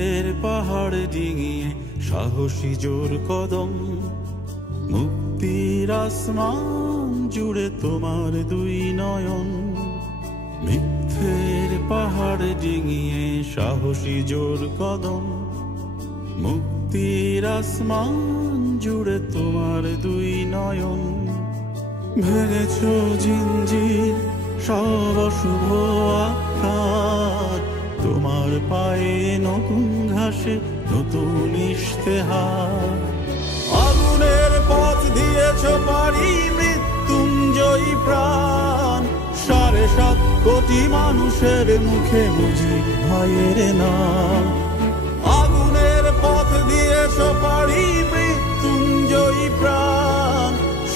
মিথ্যের পাহাড় ডিঙিয়ে সাহসী জোর কদম, মুক্তির আসমান জুড়ে তোমার দুই নয়ন। মিথ্যের পাহাড় ডিঙিয়ে সাহসী জোর কদম, মুক্তির আসমান জুড়ে তোমার দুই নয়ন। ভেঙেছ জিঞ্জির সব অশুভ আঘাত, তোমার পায়ে নতুন ঘাসে নতুন ইশতেহার। আগুনের পথ দিয়েছ পারি মৃত্যুঞ্জয়ী প্রাণ, 7.5 কোটি মানুষের মুখে মুজিব ভাইয়ের নাম। আগুনের পথ দিয়েছ পারি মৃত্যুঞ্জয়ী প্রাণ,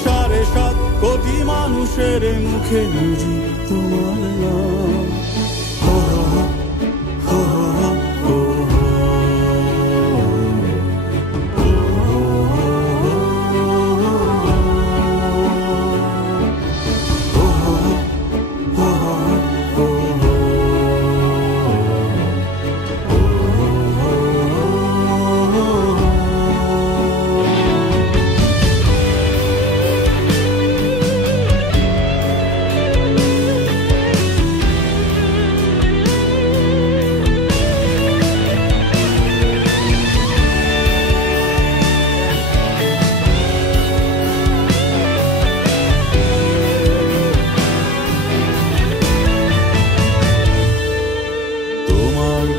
7.5 কোটি মানুষের মুখে মুজিব তোমার নাম।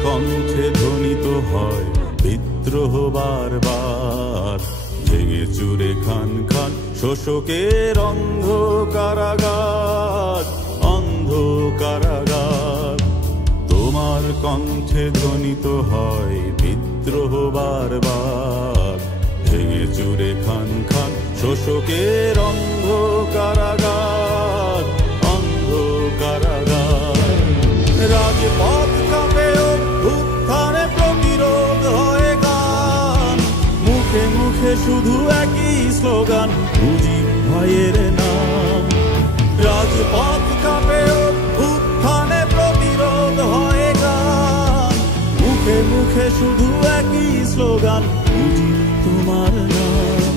কণ্ঠে ধ্বনিত হয় বিদ্রোহ বারবার, ভেঙে চুরে খান খান শোষকের অন্ধ কারাগার, অন্ধ কারাগার। তোমার কণ্ঠে ধ্বনিত হয় বিদ্রোহ বারবার, ভেঙে চুরে খান খান শোষকের অন্ধ কারাগার, অন্ধ কারাগার। রাজপথ কাঁপে অভ্যুত্থানে প্রতিরোধ হয় গান, মুখে মুখে শুধু একই স্লোগান, মুজিব ভাইয়ের নাম। রাজপথ কাঁপে অভ্যুত্থানে প্রতিরোধ হয় গান, মুখে মুখে শুধু একই স্লোগান, মুজিব তোমার নাম।